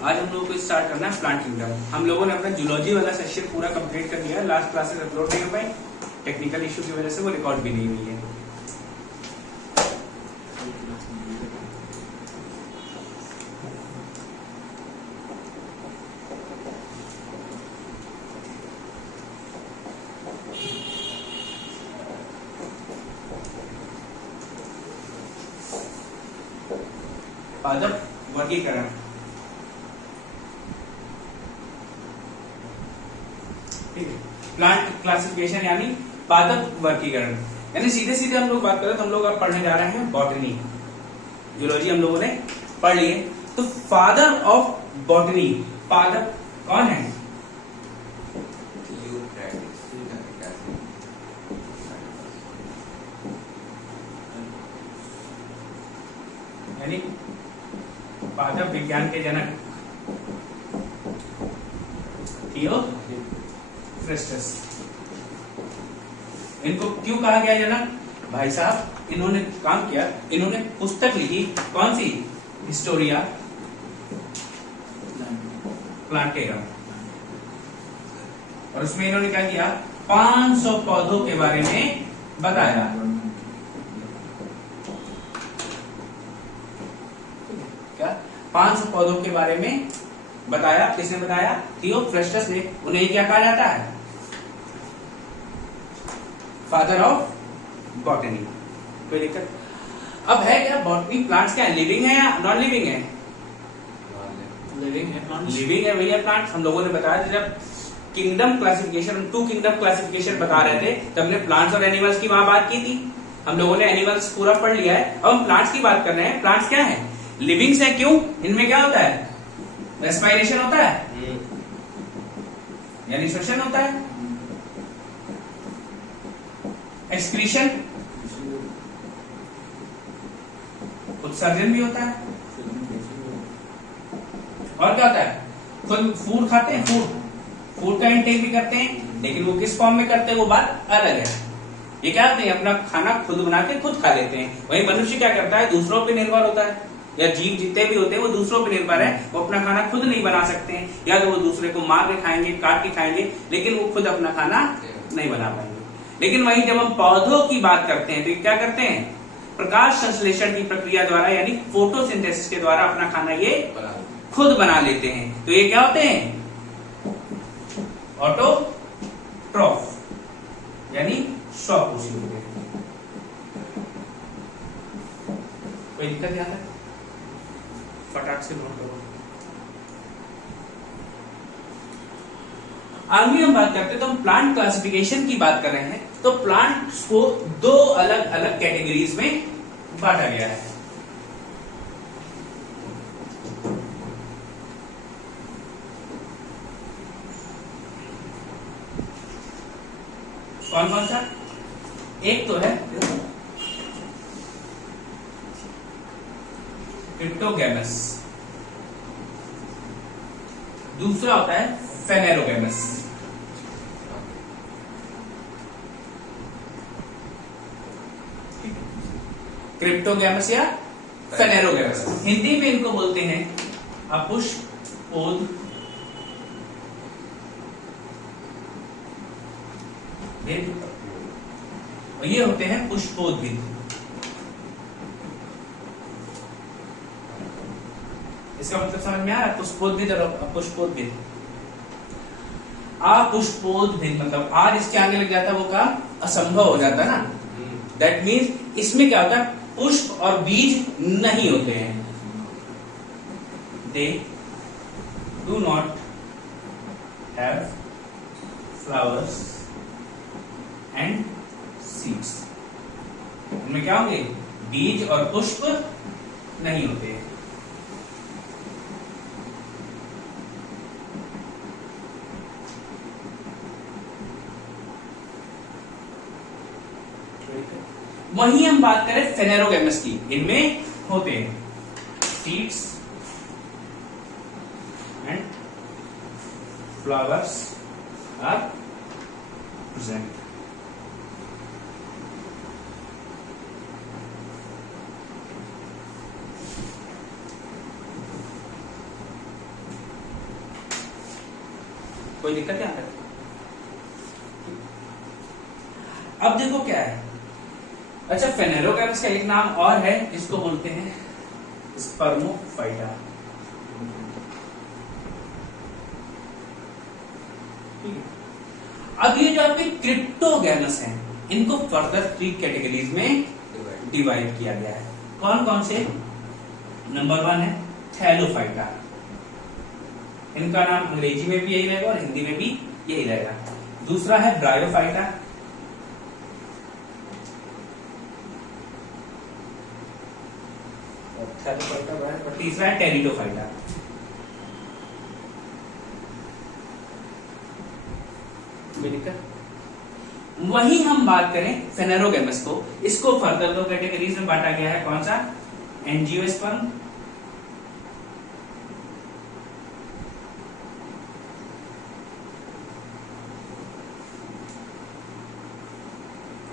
आज हम लोगों को स्टार्ट करना है प्लांट किंगडम। हम लोगों ने अपना जूलॉजी वाला सेशन पूरा कंप्लीट कर लिया है। लास्ट क्लासेस अपलोड नहीं हो पाई, टेक्निकल इशू की वजह से वो रिकॉर्ड भी नहीं हुई है। पादप वर्गीकरण, ठीक है। प्लांट क्लासिफिकेशन यानी पादप वर्गीकरण, यानी सीधे सीधे हम लोग बात करें तो हम लोग अब पढ़ने जा रहे हैं बॉटनी। जूलॉजी हम लोगों ने पढ़ लिए, तो फादर ऑफ बॉटनी पादप कौन है? यानी पादप विज्ञान के जनक थियोफ्रेस्टस। इनको क्यों कहा गया जनक? भाई साहब इन्होंने काम किया, इन्होंने पुस्तक लिखी, कौन सी? हिस्टोरिया प्लांटेरम, और उसमें इन्होंने क्या किया? 500 पौधों के बारे में बताया। क्या 500 पौधों के बारे में बताया? किसने बताया? थियोफ्रेस्टस ने। उन्हें क्या कहा जाता है? Father of botany. कोई दिक्कत? अब है क्या बॉटनी प्लांट्स क्या लिविंग है या नॉन लिविंग है? लिविंग है। लिविंग है भैया प्लांट्स। हम लोगों ने बताया जब किंगडम क्लासिफिकेशन, 2 किंगडम क्लासिफिकेशन बता रहे थे तब हमने प्लांट्स और एनिमल्स की वहां बात की थी। हम लोगों ने एनिमल्स पूरा पढ़ लिया है, अब हम प्लांट्स की बात कर रहे हैं। प्लांट्स क्या है? लिविंग्स है। क्यों? इनमें क्या होता है? रेस्पिरेशन होता है, यानी श्वसन होता है, एक्सक्रीशन उत्सर्जन भी होता है, और क्या होता है? खुद फूड खाते हैं, फूड का इंटेक भी करते हैं, लेकिन वो किस फॉर्म में करते हैं वो बात अलग है। ये क्या होते हैं? अपना खाना खुद बना के खुद खा लेते हैं। वही मनुष्य क्या करता है? दूसरों पे निर्भर होता है, या जीव जितने भी होते हैं वो दूसरों पे निर्भर है। वो अपना खाना खुद नहीं बना सकते हैं, या तो वो दूसरे को मार के खाएंगे, काट के खाएंगे, लेकिन वो खुद अपना खाना नहीं बना पाएंगे। लेकिन वहीं जब हम पौधों की बात करते हैं तो क्या करते हैं? प्रकाश संश्लेषण की प्रक्रिया द्वारा यानी फोटोसिंथेसिस के द्वारा अपना खाना ये खुद बना लेते हैं। तो ये क्या होते हैं? ऑटोट्रॉफ, यानी स्वपोषी होते हैं। कोई दिक्कत यहाँ तक? फटाक से नोट करो। आगे हम बात करते हैं तो हम प्लांट क्लासिफिकेशन की बात कर रहे हैं। तो प्लांट्स को 2 अलग अलग कैटेगरीज में बांटा गया है। कौन कौन सा? एक तो है क्रिप्टोगैमस, दूसरा होता है फेनेरोगैमस। क्रिप्टोगैमस या फेनेरोगैमस, हिंदी में इनको बोलते हैं अपुष्पोद भेद, और ये होते हैं पुष्पोद्भिद। इसका मतलब समझ में आ रहा है? पुष्पोद्भिद और अपुष्पोद्भिद। अपुष्पोद्भिद मतलब आज इसके आगे लग जाता है वो काम असंभव हो जाता है ना। दैट मीन्स इसमें क्या होता है? पुष्प और बीज नहीं होते हैं। They do not have flowers and seeds. इनमें क्या होंगे? बीज और पुष्प नहीं होते हैं। वहीं हम बात करें फेनेरोगैमस की, इनमें होते हैं seeds and flowers are present. कोई दिक्कत यहाँ तक? अब देखो क्या है, अच्छा फेनेरोगैमस का एक नाम और है, इसको बोलते हैं स्पर्मोफाइटा। ठीक है, अब ये जो आपके क्रिप्टोगैमस हैं, इनको फर्दर 3 कैटेगरीज में डिवाइड किया गया है। कौन कौन से? नंबर 1 है थैलोफाइटा, इनका नाम अंग्रेजी में भी यही रहेगा और हिंदी में भी यही रहेगा। दूसरा है ब्रायोफाइटा, और तीसरा है टेरिडोफाइटा। वही हम बात करें फेनेरोगैमस को, इसको फर्दर 2 कैटेगरीज में बांटा गया है। कौन सा? एंजियोस्पर्म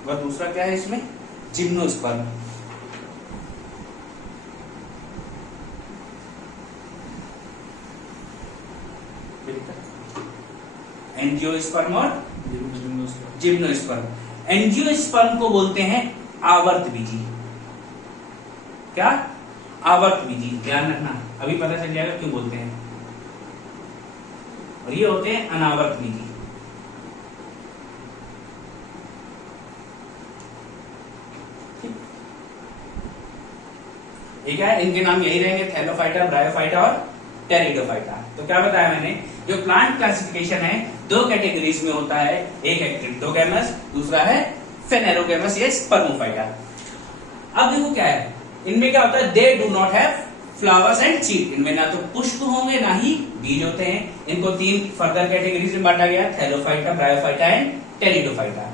और दूसरा क्या है इसमें? जिम्नोस्पर्म। एंजियोस्पर्म और जिम्नोस्पर्म। एंजियोस्पर्म को बोलते हैं आवर्त बीजी। क्या? आवर्त बीजी, ध्यान रखना, अभी पता चल जाएगा क्यों बोलते हैं। और ये होते हैं अनावर्त बीजी। ठीक है, इनके नाम यही रहेंगे, थैलोफाइटा, ब्रायोफाइटा और टेरिडोफाइटा। तो क्या बताया मैंने, जो प्लांट क्लासिफिकेशन है 2 कैटेगरीज में होता है, एक है क्रिप्टोगैमस, दूसरा है फेनेरोगैमस या स्पर्मोफाइटा। अब देखो क्या है, इनमें क्या होता है, they do not have flowers and seed, इनमें ना तो पुष्प होंगे ना ही बीज होते हैं। इनको 3 फर्दर कैटेगरीज में बांटा गया, थैलोफाइटा, ब्रायोफाइटा एंड टेरिडोफाइटा।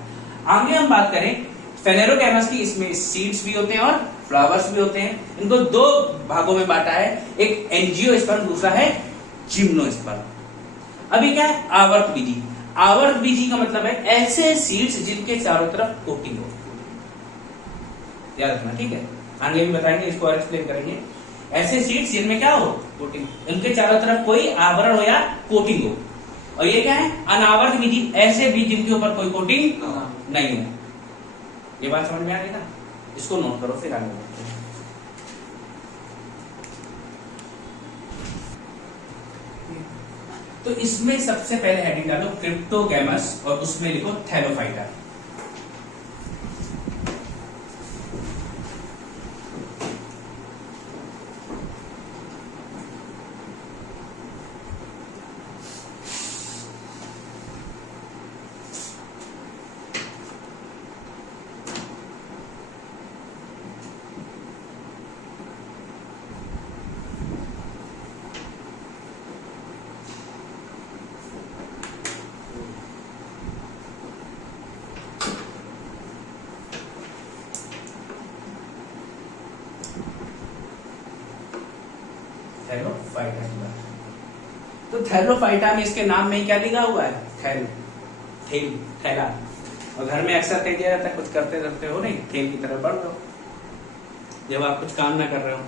आगे हम बात करें फेनेरोगैमस की, इसमें सीड्स भी होते हैं और फ्लावर्स भी होते हैं। इनको 2 भागों में बांटा है, एक एंजियोस्पर्म, दूसरा है जिम्नोस्पर्म। अभी क्या है, आवर्त बीजी। आवर्त बीजी का मतलब है ऐसे सीड्स जिनके चारों तरफ कोटिंग हो। याद रखना, ठीक है, आगे भी बताएंगे, इसको और एक्सप्लेन करेंगे। ऐसे सीड्स जिनमें क्या हो, कोटिंग, इनके चारों तरफ कोई आवरण हो या कोटिंग हो। और ये क्या है, अनावर्त बीजी, ऐसे बीज जिनके ऊपर कोई कोटिंग नहीं हो। ये बात समझ में आ गई ना? इसको नोट करो, फिर आगे बढ़ते हैं। तो इसमें सबसे पहले हेडिंग डालो क्रिप्टोगैमस और उसमें लिखो थैलोफाइटा। थैलोफाइटा की बात, तो थैलोफाइटा में इसके नाम में क्या लिखा हुआ है, थैल, थैल, थैला। और घर में अक्सर कह दिया जाता है, कुछ करते रहते हो नहीं, थैल की तरह बढ़ रहे हो जब आप कुछ काम ना कर रहे हो।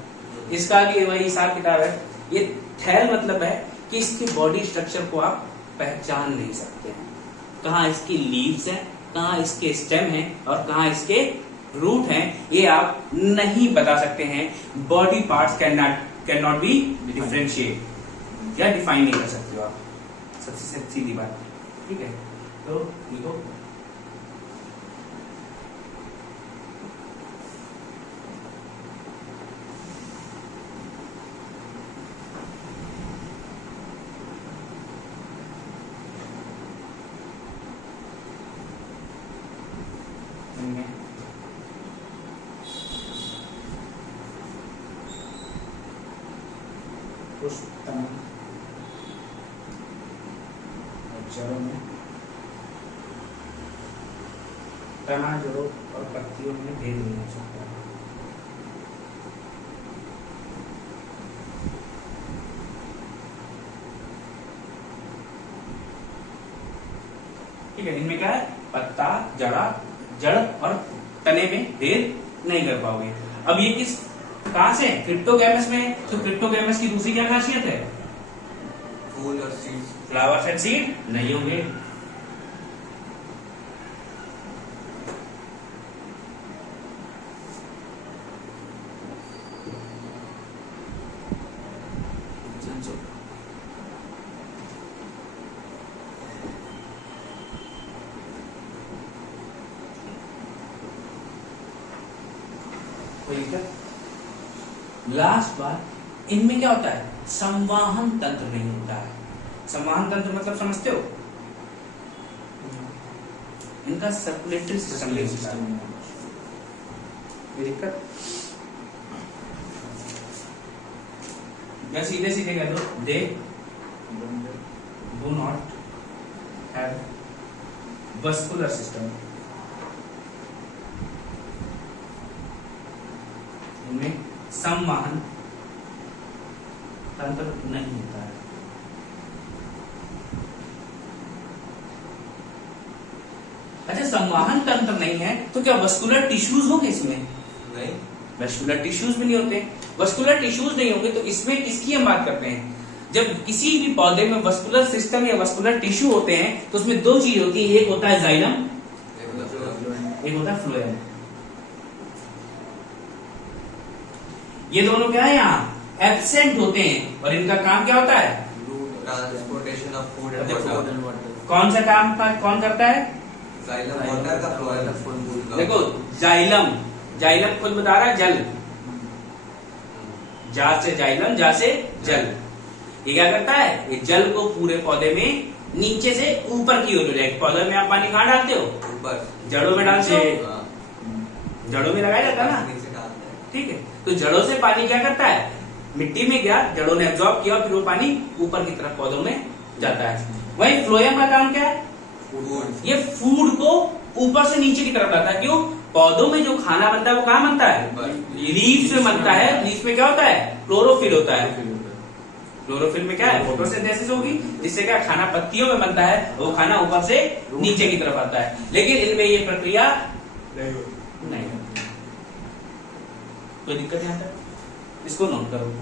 इसका भी वही हिसाब किताब है। ये थैल मतलब है कि इसकी बॉडी स्ट्रक्चर को आप पहचान नहीं सकते हैं, कहाँ इसकी लीव्स हैं, कहाँ इसके स्टेम हैं और कहाँ इसके रूट हैं, ये आप नहीं बता सकते हैं। Body parts can not be differentiate या डिफाइन नहीं कर सकते हो आप, सबसे सीधी बात, ठीक है। तो लिखो पुष्पतम और जड़ों में, तना, जड़ों और पत्तियों में भेद नहीं हो सकता। ठीक है, इनमें क्या है, पत्ता, जड़ और तने में भेद नहीं कर पाओगे। अब ये कहां से, क्रिप्टोगैमस में, तो क्रिप्टोगैमस की दूसरी क्या खासियत है, फूल और सीड्स। फ्लावर्स एंड सीड नहीं होंगे। लास्ट बात, इनमें क्या होता है, संवाहन तंत्र नहीं होता है। संवाहन तंत्र मतलब समझते हो, इनका सर्कुलेटरी सिस्टम नहीं होता है। ये दिक्कत, या सीधे सीधे कह दो, they do not have vascular system. इनमें संवाहन तंत्र नहीं होता है। अच्छा, संवाहन तंत्र नहीं है तो क्या वस्कुलर टिश्यूज होंगे इसमें? नहीं, वस्कुलर टिश्यूज भी नहीं होते। वस्कुलर टिश्यूज नहीं होंगे तो इसमें किसकी हम बात करते हैं? जब किसी भी पौधे में वस्कुलर सिस्टम या वस्कुलर टिश्यू होते हैं तो उसमें दो चीज होती है, एक होता है जाइलम, एक होता है फ्लोएम। ये दोनों क्या है, यहाँ एब्सेंट होते हैं और इनका काम क्या होता है? Transportation of food and water. कौन सा काम कौन करता है? जाइलम वाटर का फ्लो। देखो जाइलम, जाइलम खुद बता रहा है जल, जा से जाइलम, जा से जल। ये क्या करता है? ये जल को पूरे पौधे में नीचे से ऊपर की ओर ले जाएगा। पौधे में आप पानी कहाँ डालते हो? ऊपर, जड़ों में डालते हो। जड़ों में लगाया जाता है ना, ठीक है। तो जड़ों से पानी क्या करता है, मिट्टी में गया, जड़ों ने एब्जॉर्ब किया, फिर वो पानी ऊपर की तरफ पौधों में जाता है। वही फ्लोएम का काम क्या है? ये फूड को ऊपर से नीचे की तरफ लाता है। क्यों? पौधों में जो खाना बनता है वो कहाँ बनता है? लीव्स में बनता है। लीव्स में क्या होता है? क्लोरोफिल होता है। क्लोरोफिल में क्या है? फोटोसिंथेसिस होगी, जिससे क्या खाना पत्तियों में बनता है, वो खाना ऊपर से नीचे की तरफ आता है। लेकिन इनमें ये प्रक्रिया नहीं होती। कोई दिक्कत यहाँ तक? इसको नोट करो।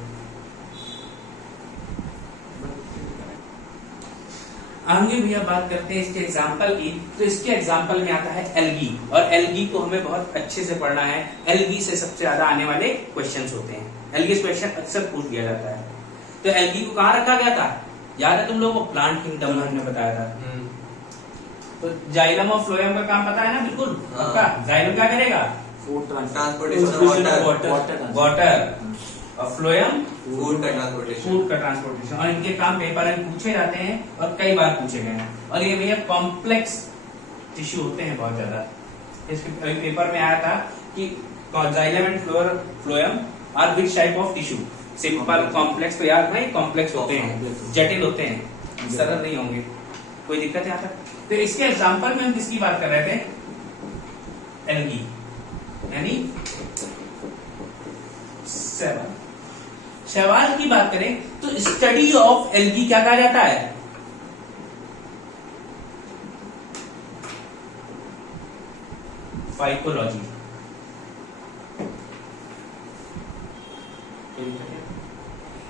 आगे भैया बात करते हैं इसके एग्जाम्पल की। तो इसके एग्जाम्पल में आता है एल्गी, और एल्गी को हमें बहुत अच्छे से पढ़ना है। एल्गी से सबसे ज्यादा आने वाले क्वेश्चंस होते हैं। एल्गी क्वेश्चन अक्सर पूछ दिया जाता है। तो एल्गी को कहाँ रखा गया था? याद है तुम लोगों को? प्लांट किंगडम में हमने बताया था। तो जाइलम और फ्लोएम का काम पता है ना? बिल्कुल पक्का। जाइलम क्या करेगा? फूड ट्रांसपोर्टेशन ऑफ वाटर, और फ्लोएम फूड का ट्रांसपोर्टेशन। और इनके काम पेपर में पूछे जाते हैं और कई बार पूछे गए हैं। और ये भैया कॉम्प्लेक्स टिश्यू होते हैं बहुत ज्यादा। इसके पेपर में आया था कि xylem and phloem are which type of tissue? Simple, complex. तो यार भाई कॉम्प्लेक्स होते हैं, जटिल होते हैं, सरल नहीं होंगे। कोई दिक्कत है? तो इसके एग्जाम्पल में हम किसकी बात कर रहे थे? एल्गी, यानी शैवाल की बात करें तो स्टडी ऑफ एल्गी क्या कहा जाता है? फाइकोलॉजी।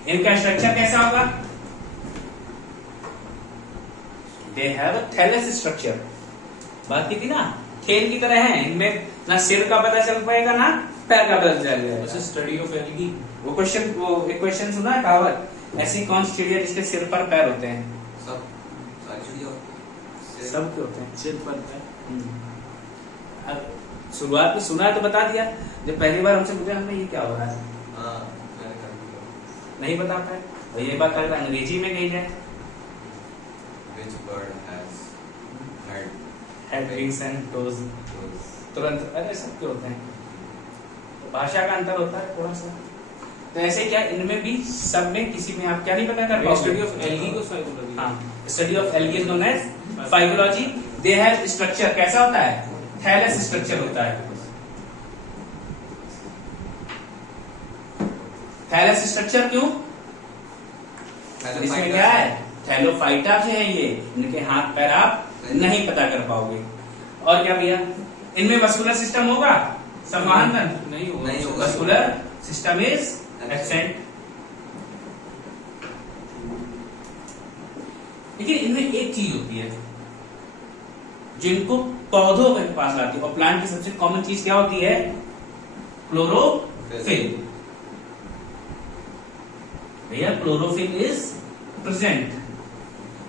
इनका स्ट्रक्चर कैसा होगा? They have a thallus structure. बात की थी ना, खेल की तरह है। इनमें ना सिर का पता चल पाएगा ना पैर का पता चल जाएगा। स्टडी ऑफ एल्गी, वो एक क्वेश्चन सुना है, कहावत, ऐसी कौन सी चिड़िया जिसके सिर पर पैर होते हैं? सब सारी चिड़िया सब के होते हैं सिर पर पैर। अब शुरुआत में सुना है तो बता दिया। जब पहली बार हमसे पूछा हमने ये क्या हो रहा है, नहीं बता पाए। और ये बात अगर अंग्रेजी में कही जाए, Which bird has head, wings and toes, तुरंत अरे सबके होते हैं। तो भाषा का अंतर होता है थोड़ा सा। तो ऐसे क्या इनमें भी सब में किसी में आप क्या नहीं पता कर पाओगे? स्टडी ऑफ एल्गी को फाइकोलॉजी। हाँ, study of algae is known as phycology. They have structure, कैसा होता है? थैलस स्ट्रक्चर होता है। थैलस स्ट्रक्चर क्यों? इसमें क्या है? थैलोफाइटा से है ये। इनके हाथ पैर आप नहीं पता कर पाओगे। और क्या भैया, इनमें वस्कुलर सिस्टम होगा? संवाहन नहीं होगा। Vascular system is absent. लेकिन इनमें एक चीज होती है जिनको पौधों के पास लाती है, और प्लांट की सबसे कॉमन चीज क्या होती है? क्लोरोफिल। भैया क्लोरोफिल इज प्रेजेंट,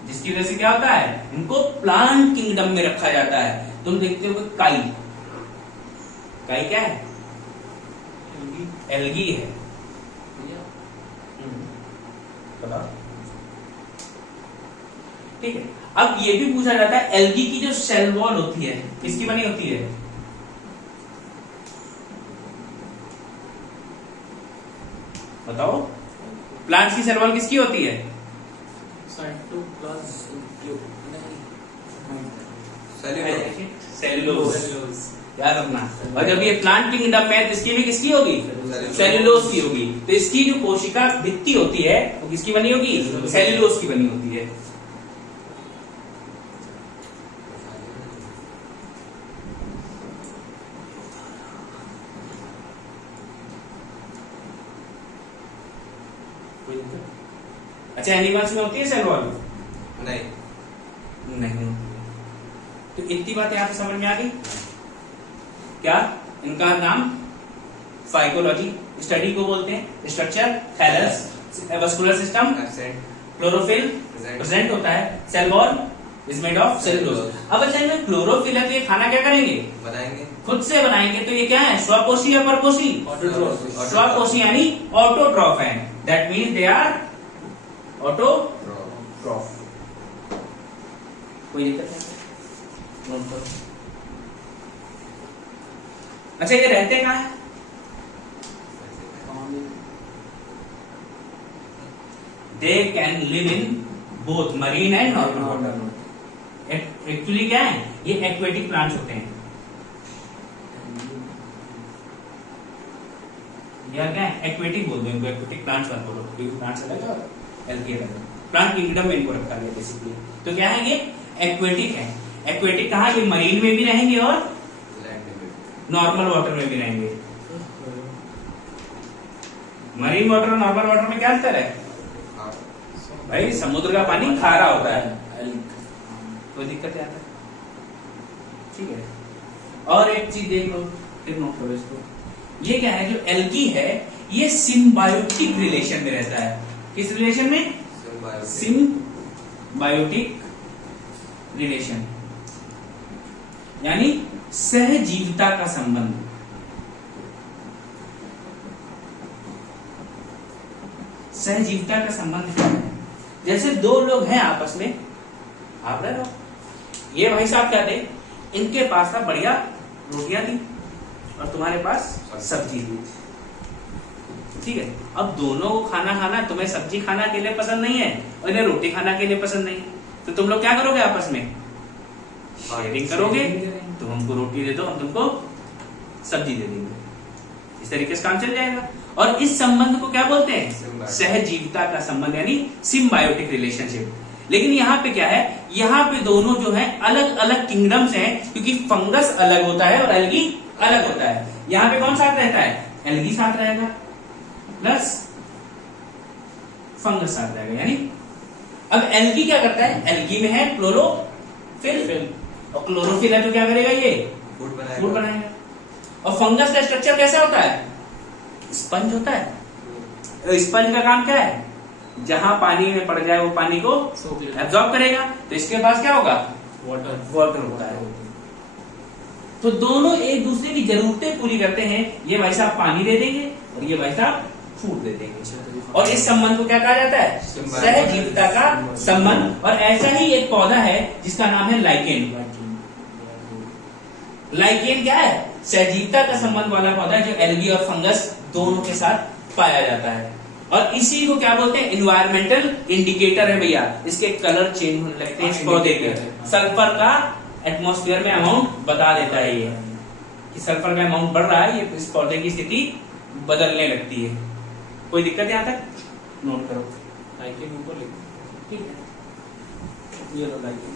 जिसकी वजह से क्या होता है, इनको प्लांट किंगडम में रखा जाता है। तुम देखते हो काई, काई क्या है? एल्गी है। बताओ, ठीक है। अब ये भी पूछा जाता है एल्गी की जो सेल वॉल होती है किसकी बनी होती है? बताओ, प्लांट्स की सेल वॉल किसकी होती है? सेल्यूलोज। याद रखना। और जब ये प्लांट किंगडम में है तो इसकी भी किसकी होगी? सेल्यूलोज की होगी। तो इसकी जो कोशिका भित्ति होती है वो किसकी बनी होगी? सेल्यूलोज की बनी होती है। अच्छा, एनिमल्स में होती है सेल वॉल? नहीं। तो इतनी बातें आपको समझ में आ गई क्या? इनका नाम साइकोलॉजी स्टडी को बोलते हैं। Structure thallus, vascular system chlorophyll present होता है, cell wall is made of cellulose. अब अच्छा, इनमें क्लोरोफिल है तो ये खाना क्या करेंगे? बनाएंगे, खुद से बनाएंगे। तो ये क्या है, स्वपोषी या परपोषी? स्वपोषी यानी ऑटोट्रॉफ है। That means they are autotroph. कोई दिक्कत है? नोट करो। अच्छा, ये रहते कहाँ है? They can live in both marine and normal water. Actually क्या है, ये एक्वेटिक प्लांट्स होते हैं। या क्या है, एक्वेटिक बोलते हैं इनको, एक्वेटिक प्लांट्स मत बोलो, क्योंकि प्लांट्स अलग है और एल्गी अलग है। प्लांट किंगडम में इनको रखा गया बेसिकली। तो क्या है, ये एक्वेटिक है। एक्वेटिक कहाँ? ये मरीन में भी रहेंगे और नॉर्मल वाटर में भी रहेंगे। मरीन वाटर और नॉर्मल वाटर में क्या अंतर है भाई? समुद्र का पानी खारा होता है, कोई दिक्कत आता है, ठीक है। और एक चीज देख लो, फिर नोट करो इसको। ये क्या है, जो एल्गी है ये सिम्बायोटिक रिलेशन में रहता है। किस रिलेशन में? सिम्बायोटिक रिलेशन, यानी सहजीविता का संबंध। सहजीविता का संबंध क्या है? जैसे दो लोग हैं आपस में, आप रह रहे हो, ये भाई साहब क्या थे, इनके पास था बढ़िया रोटियां थी और तुम्हारे पास सब्जी थी, ठीक है। अब दोनों को खाना खाना, तुम्हें सब्जी खाना के लिए पसंद नहीं है और इन्हें रोटी खाना के लिए पसंद नहीं है, तो तुम लोग क्या करोगे? आपस में शेयरिंग करोगे। तुम हमको रोटी दे दो, हम तुमको सब्जी दे देंगे, इस तरीके से काम चल जाएगा। और इस संबंध को क्या बोलते हैं? सहजीविता का संबंध, यानी सिम्बायोटिक रिलेशनशिप। लेकिन यहाँ पे क्या है, यहाँ पे दोनों जो है अलग अलग किंगडम्स हैं, क्योंकि फंगस अलग होता है और एल्गी अलग होता है। यहाँ पे कौन साथ रहता है? एल्गी साथ रहेगा प्लस फंगस साथ रहेगा। यानी अब एल्गी क्या करता है? एल्गी में है क्लोरोफिल, और क्लोरोफिल है तो क्या करेगा? ये फूड बनाएगा। और फंगस का स्ट्रक्चर कैसा होता है? स्पंज होता है। स्पंज का काम क्या है? जहां पानी में पड़ जाए वो पानी को एब्जॉर्ब करेगा। तो इसके पास क्या होगा? वाटर होता है। तो दोनों एक दूसरे की जरूरतें पूरी करते हैं। ये भाई साहब पानी दे देंगे और ये भाई साहब फूड दे देंगे। और इस संबंध को क्या कहा जाता है? सहजीविता का संबंध। और ऐसा ही एक पौधा है जिसका नाम है लाइकेन। लाइकेन क्या है? सहजीविता का संबंध वाला पौधा है, जो एल्गी और फंगस दोनों के साथ पाया जाता है। और इसी को क्या बोलते हैं? एनवायरमेंटल इंडिकेटर है भैया। इसके कलर चेंज होने लगते हैं इस पौधे के। सल्फर का एटमॉस्फेयर में अमाउंट बता देता है ये कि सल्फर का अमाउंट बढ़ रहा है, ये इस पौधे की स्थिति बदलने लगती है। कोई दिक्कत यहाँ तक? नोट करो। लाइकेन ऊपर लिखो, ठीक है। ये लो लाइकेन।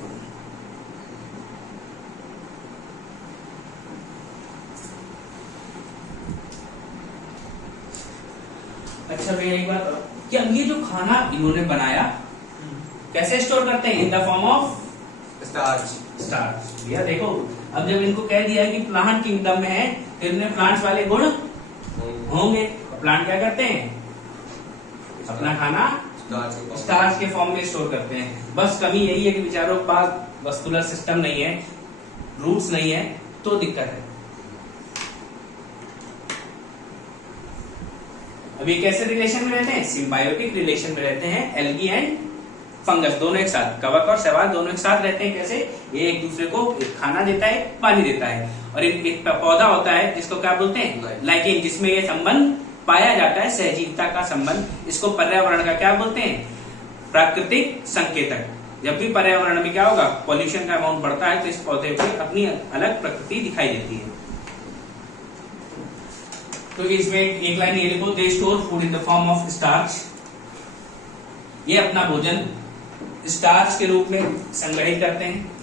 अच्छा भैया एक बात, क्या ये जो खाना इन्होंने बनाया कैसे स्टोर करते हैं? In the form of starch. Starch. भैया देखो, अब जब इनको कह दिया है कि प्लांट किंगडम में है तो इनमें प्लांट्स वाले गुण होंगे। प्लांट क्या करते हैं? अपना खाना स्टार्च के फॉर्म में स्टोर करते हैं। बस कमी यही है कि बेचारों के पास वस्कुलर सिस्टम नहीं है, रूट्स नहीं है, तो दिक्कत है। अब ये कैसे रिलेशन में रहते हैं? सिम्बायोटिक रिलेशन में रहते हैं। एल्गी एंड फंगस दोनों एक साथ, कवक और शैवाल दोनों एक साथ रहते हैं। कैसे? ये एक दूसरे को खाना देता है, पानी देता है। और एक पौधा होता है जिसको क्या बोलते हैं? लाइकेन, जिसमें ये संबंध पाया जाता है, सहजीवता का संबंध। इसको पर्यावरण का क्या बोलते हैं? प्राकृतिक संकेतक। जब भी पर्यावरण में क्या होगा? पॉल्यूशन का अमाउंट बढ़ता है तो इस पौधे को अपनी अलग प्रकृति दिखाई देती है। तो इसमें एक लाइन ये लिखो, they store food in the form of starch. ये अपना भोजन स्टार्च के रूप में संग्रहित करते हैं।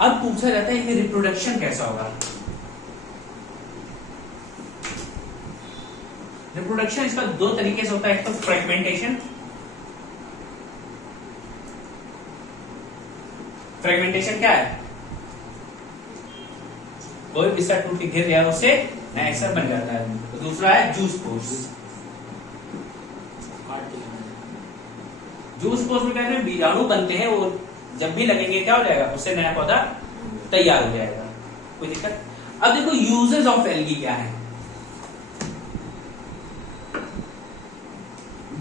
अब पूछा जाता है कि रिप्रोडक्शन कैसा होगा? रिप्रोडक्शन इसका दो तरीके से होता है। एक तो फ्रेगमेंटेशन। फ्रेगमेंटेशन क्या है? कोई भी हिस्सा टूट के गिर गया उससे नया हिस्सा बन जाता है। तो दूसरा है जूस पोर्स। जूस पोर्स में क्या है? बीजाणु बनते हैं, वो जब भी लगेंगे क्या हो जाएगा? उससे नया पौधा तैयार हो जाएगा। कोई दिक्कत? अब देखो यूजेस ऑफ एल्गी क्या है,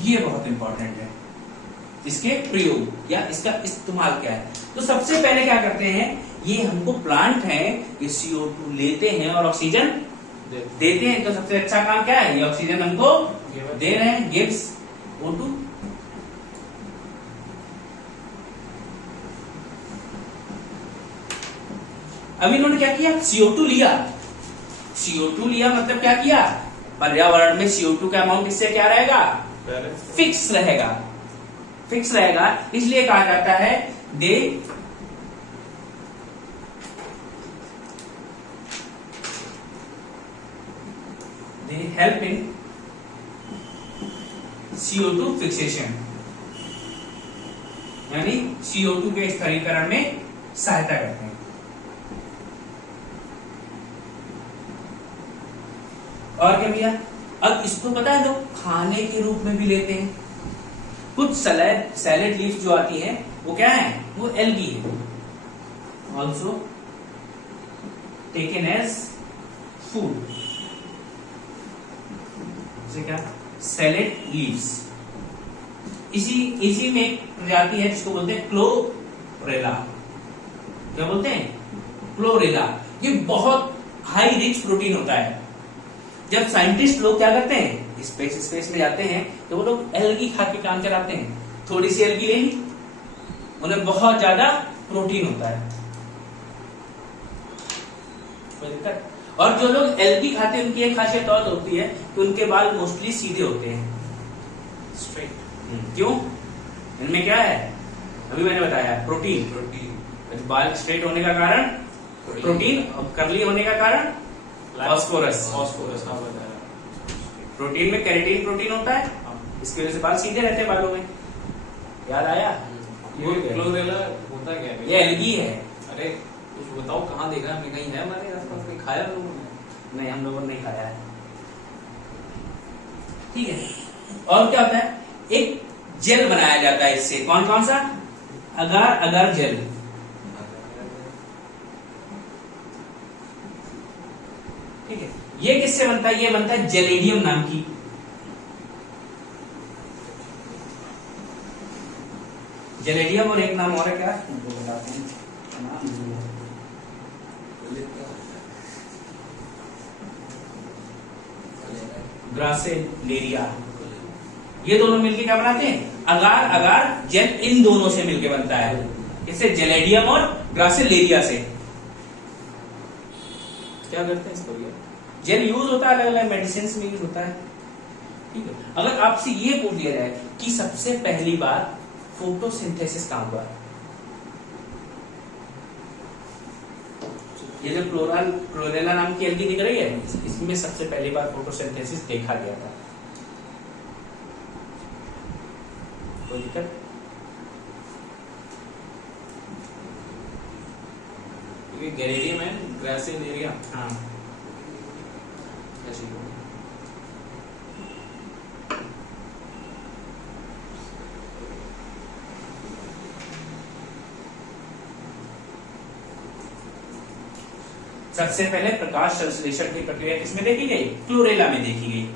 ये बहुत इंपॉर्टेंट है। इसके प्रयोग या इसका इस्तेमाल क्या है? तो सबसे पहले क्या करते हैं? ये हमको प्लांट है, ये CO2 लेते हैं और ऑक्सीजन देते हैं। तो सबसे अच्छा काम क्या है? ये ऑक्सीजन हमको दे रहे हैं, गिव्स O2। अब इन्होंने क्या किया? CO2 लिया। CO2 लिया मतलब क्या किया? पर्यावरण में CO2 का अमाउंट इससे क्या रहेगा? फिक्स रहेगा। फिक्स रहेगा, इसलिए कहा जाता है they help in CO2 fixation, यानी CO2 के स्थिरीकरण में सहायता करते हैं। और क्या भैया? अब इसको पता है लोग खाने के रूप में भी लेते हैं। कुछ सैलेड लीफ जो आती है वो क्या है? वो एल्गी है। Also taken as food. क्या? Salad leaves. इसी में एक प्रजाति है जिसको बोलते हैं क्लोरेला। क्या बोलते हैं? क्लोरेला। ये बहुत हाई रिच प्रोटीन होता है। जब साइंटिस्ट लोग क्या करते हैं? स्पेस में जाते हैं तो वो लोग एल्गी खा के काम चलाते हैं। थोड़ी सी एल्गी ले ली, उन्हें बहुत ज्यादा प्रोटीन होता है। कोई दिक्कत? और जो लोग एल्गी खाते हैं उनकी एक खासियत और होती है कि उनके बाल मोस्टली सीधे होते हैं, स्ट्रेट। क्यों? इनमें क्या है? अभी मैंने बताया, प्रोटीन। बाल स्ट्रेट होने का कारण प्रोटीन, और कर्ली होने का कारण फास्फोरस। प्रोटीन में केराटिन प्रोटीन होता है, इसकी वजह से बाल सीधे रहते हैं बालों में। याद आया? क्लोरेला होता क्या है? ये एल्गी है। अरे कुछ बताओ, कहाँ देखा हमने? कहीं है हमारे आसपास? कहीं खाया लोगों ने? नहीं, हम लोगों ने नहीं खाया है। ठीक है। और क्या होता है? एक जेल बनाया जाता है इससे। कौन कौन सा? अगार अगार जेल। ठीक है। ये किससे बनता है? ये बनता है जेलेडियम नाम की। जेलेडियम और एक नाम और है, क्या बताते हैं? ग्रासेलेरिया। ये दोनों मिलके क्या बनाते हैं? अगार अगार जेल। इन दोनों से मिलके बनता है। इससे जेलेडियम और ग्रासेलेरिया से क्या करते हैं इसको? जेल यूज होता है अलग अलग मेडिसिन में यूज होता है। ठीक है। अगर आपसे ये पूछ लिया जाए कि सबसे पहली बार फोटोसिंथेसिस कहाँ हुआ? ये जो क्लोरेला नाम की एल्गी दिख रही है, इसमें सबसे पहली बार फोटोसिंथेसिस देखा गया था। कोई दिक्कत? ये गैरेरियम है, ग्रासिलेरिया। हाँ, ऐसी हो। सबसे पहले प्रकाश संश्लेषण की प्रक्रिया किसमें देखी गई? क्लोरेला में देखी गई।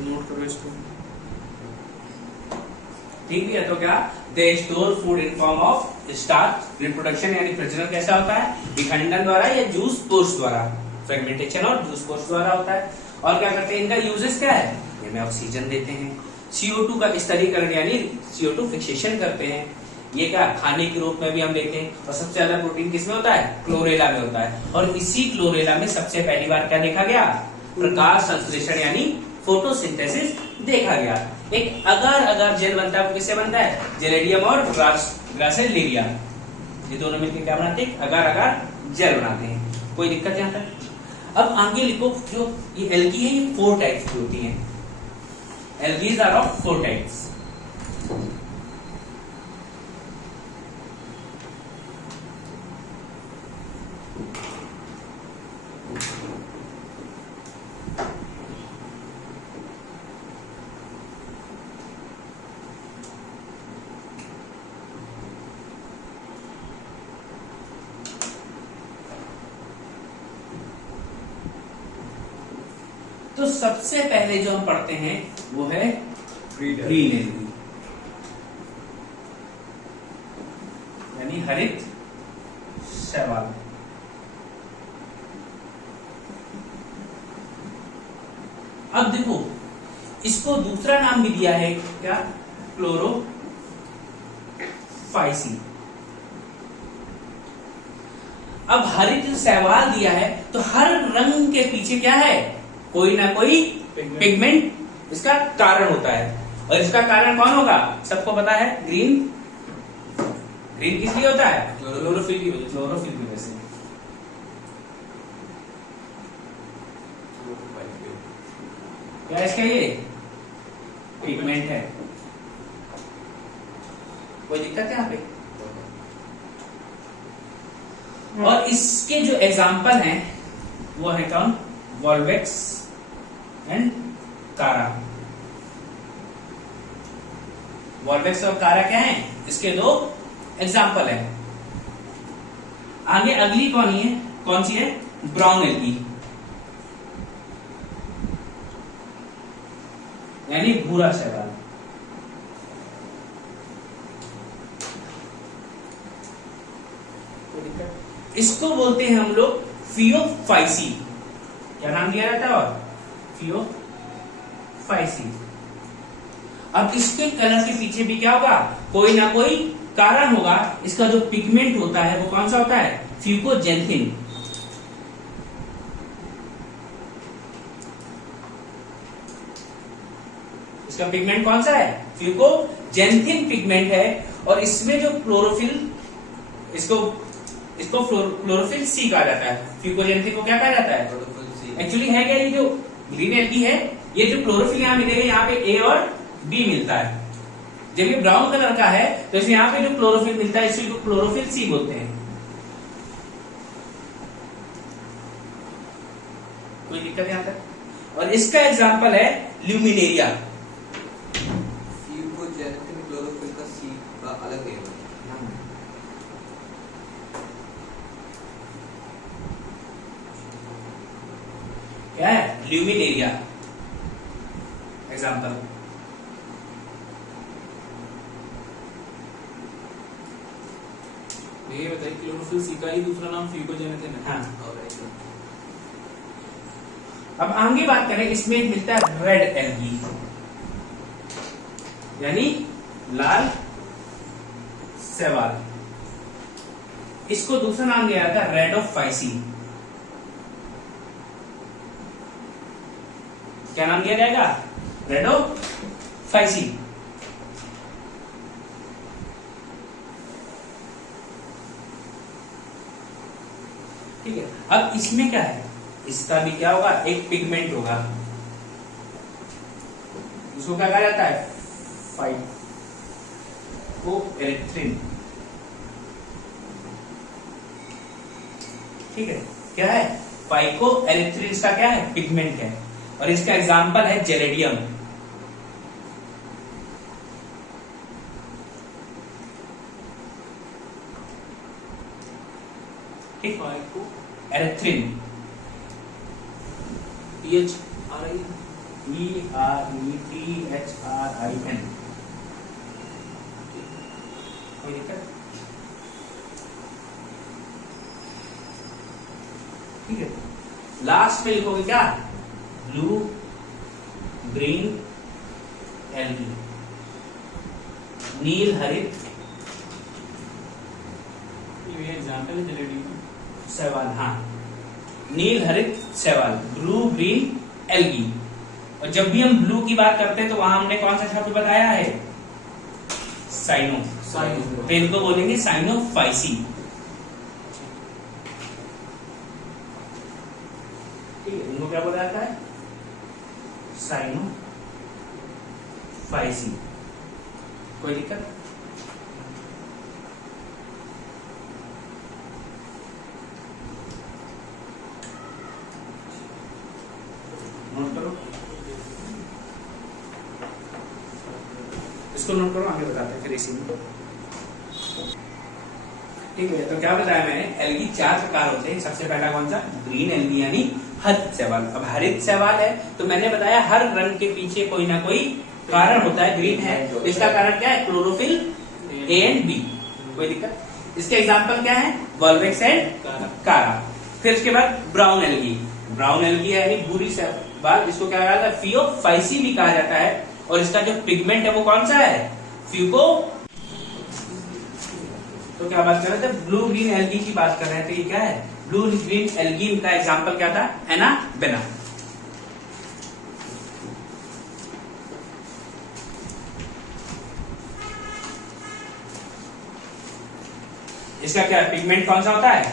नोट करो इसको। ठीक है, तो क्या they store food in form of starch. Reproduction यानी प्रजनन कैसा होता है? विखंडन द्वारा या जूस पोर्स द्वारा। फ्रेगमेंटेशन और जूस पोर्स द्वारा होता है। और क्या करते हैं? इनका यूजेस क्या है? इनमें ऑक्सीजन देते हैं, CO2 का स्तरीकरण यानी CO2 फिक्सेशन करते हैं। ये क्या खाने के रूप में भी हम लेते हैं। और सबसे ज्यादा प्रोटीन किसमें होता है? क्लोरेला में होता है। और इसी क्लोरेला में सबसे पहली बार क्या देखा गया? प्रकाश संश्लेषण यानी फोटोसिंथेसिस देखा गया। एक अगर अगर जेल बनता है, वो किससे बनता है? जेलेडियम और ग्रासिलेरिया, ये दोनों मिलकर क्या बनाते हैं? अगर अगर जेल बनाते हैं। कोई दिक्कत यहाँ तक? अब आगे लिखो, जो ये एल्गी है, ये 4 टाइप्स की होती हैं। Algaes are of 4 types. तो सबसे पहले जो हम पढ़ते हैं वो है ग्रीन एल्गी यानी हरित शैवाल। अब देखो, इसको दूसरा नाम भी दिया है क्या? क्लोरोफाइसी। अब हरित शैवाल दिया है, तो हर रंग के पीछे क्या है? कोई ना कोई पिगमेंट इसका कारण होता है। और इसका कारण कौन होगा? सबको पता है, ग्रीन। ग्रीन किस लिए होता है? क्लोरोफिल की वजह से। क्लोरोफिल की वजह से। क्या इसका ये पिगमेंट है? कोई दिक्कत है यहाँ पे? और इसके जो एग्जाम्पल हैं वो है कौन? वॉल्वेक्स एंड कारा। वॉल्वेक्स और कारा क्या है? इसके 2 एग्जाम्पल है। आगे अगली कौन सी है? ब्राउन एल्गी यानी भूरा शैवाल। इसको बोलते हैं हम लोग फियोफाइसी। क्या नाम दिया जाता है? और फियोफाइसी। अब इसके कलर के पीछे भी क्या होगा? कोई ना कोई कारण होगा। इसका जो पिगमेंट होता है वो कौन सा होता है? फ्यूकोजेंथिन। इसका पिगमेंट कौन सा है? फ्यूकोजेंथिन पिगमेंट है। और इसमें जो क्लोरोफिल, इसको क्लोरोफिल सी कहा जाता है। फ्यूकोजेंथिन को क्या कहा जाता है? एक्चुअली है क्या? ये जो ग्रीन एल्गी है, ये जो क्लोरोफिल यहाँ मिलेगा, यहाँ पे ए और बी मिलता है। जब ये ब्राउन कलर का है तो इसमें यहाँ पे जो क्लोरोफिल मिलता है, इसी को क्लोरोफिल सी बोलते हैं। कोई दिक्कत यहाँ तक? और इसका एग्जाम्पल है ल्यूमिनेरिया। क्लोरोफिल का सी का अलग है। क्या है? ल्यूमिनेरिया एग्जाम्पल। ये बताइए, क्लोरोफिल सी का ही दूसरा नाम फ्यूकोजेनेथिन है। हाँ। अब आगे बात करें, इसमें मिलता है रेड एल्गी। यानी लाल शैवाल। इसको दूसरा नाम दिया जाता है रेडोफाइसी। क्या नाम दिया जाएगा? रेडोफाइसी। ठीक है, अब इसमें क्या है, इसका भी क्या होगा, एक पिगमेंट होगा, इसको क्या कहा जाता है? फाइटोएरिथ्रिन। ठीक है, क्या है? फाइटोएरिथ्रिन। इसका क्या है? पिगमेंट है, और इसका एग्जांपल है जेरेडियम। ठीक, एरिथ्रिन, TH आ रही है, ERETHRIN। कोई दिक्कत? ठीक है, लास्ट में लिखोगे क्या? ब्लू ग्रीन एल्गी, नील हरित ये एग्जांपल है जेरेडियम। शैवाल। हाँ, नील हरित शैवाल, ब्लू ग्रीन एल्गी। और जब भी हम ब्लू की बात करते हैं तो वहां हमने कौन सा शब्द बताया है? साइनो। तो इनको बोलेंगे साइनोफाइसी। ठीक है, इनको क्या बोला जाता है? साइनोफाइसी। कोई दिक्कत? नोट करो, इसको नोट करो, आगे बताते हैं फिर इसी में। ठीक है, तो क्या बताया मैंने? एल्गी 4 प्रकार होते हैं। सबसे पहला कौन सा? ग्रीन एल्गी यानी हरित शैवाल। अब हरित शैवाल है तो मैंने बताया हर रंग के पीछे कोई ना कोई कारण होता है। ग्रीन है तो इसका कारण क्या है? Chlorophyll A and B. कोई दिक्कत? इसके एग्जाम्पल क्या है? वॉल्वेक्स एंड कारा। फिर उसके बाद ब्राउन एल्गी। ब्राउन एल्गी यानी भूरी शैवाल, इसको क्या कहा जाता है? फियोफाइसी भी कहा जाता है। और इसका जो पिगमेंट है वो कौन सा है? फ्यूको। तो क्या बात कर रहे थे? ब्लू ग्रीन एल्गी की बात कर रहे थे। ये क्या है? ब्लू ग्रीन एल्गी का एग्जांपल क्या था? एनाबेना। इसका क्या पिगमेंट कौन सा होता है?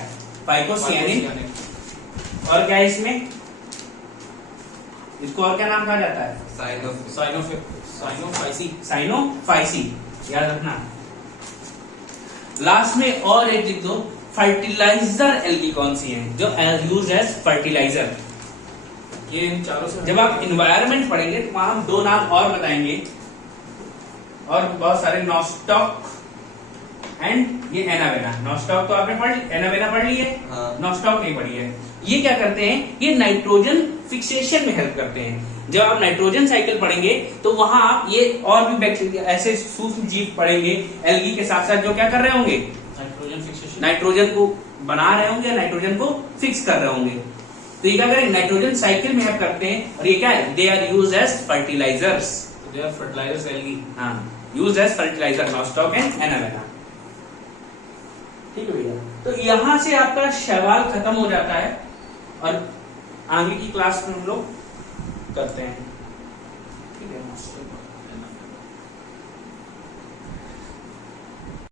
फाइकोसियानिन। और क्या है इसमें? इसको और क्या नाम कहा जाता है? साइनोफाइसी। साइनोफाइसी, याद रखना। लास्ट में और एक लिख दो, फर्टिलाइजर एल्गी कौन सी है जो यूज एज फर्टिलाइजर? ये इन चारों से जब आप इन्वायरमेंट पढ़ेंगे तो वहां हम 2 नाम और बताएंगे, और बहुत सारे, नॉस्टॉक एंड ये एनावेना। नॉस्टॉक तो आपने पढ़ ली, एनावेना पढ़ ली है, नॉस्टॉक नहीं पढ़ी है। ये क्या करते हैं? ये नाइट्रोजन फिक्सेशन में हेल्प करते हैं। जब आप नाइट्रोजन साइकिल पढ़ेंगे तो वहां आप ये और भी बैक्टीरिया, ऐसे सूक्ष्म जीव पढ़ेंगे एल्गी के साथ साथ, जो क्या कर रहे होंगे? नाइट्रोजन फिक्सेशन, नाइट्रोजन को बना रहे होंगे, नाइट्रोजन को फिक्स कर रहे होंगे। तो ये क्या करेंगे? नाइट्रोजन साइकिल में हेल्प करते हैं। और ये क्या है? They are use as fertilizers. They are fertilizers algae. हाँ, use as fertilizer, Nostoc and एनावेना। ठीक है भैया, तो यहां से आपका शैवाल खत्म हो जाता है और आगे की क्लास में हम लोग करते हैं। ठीक है।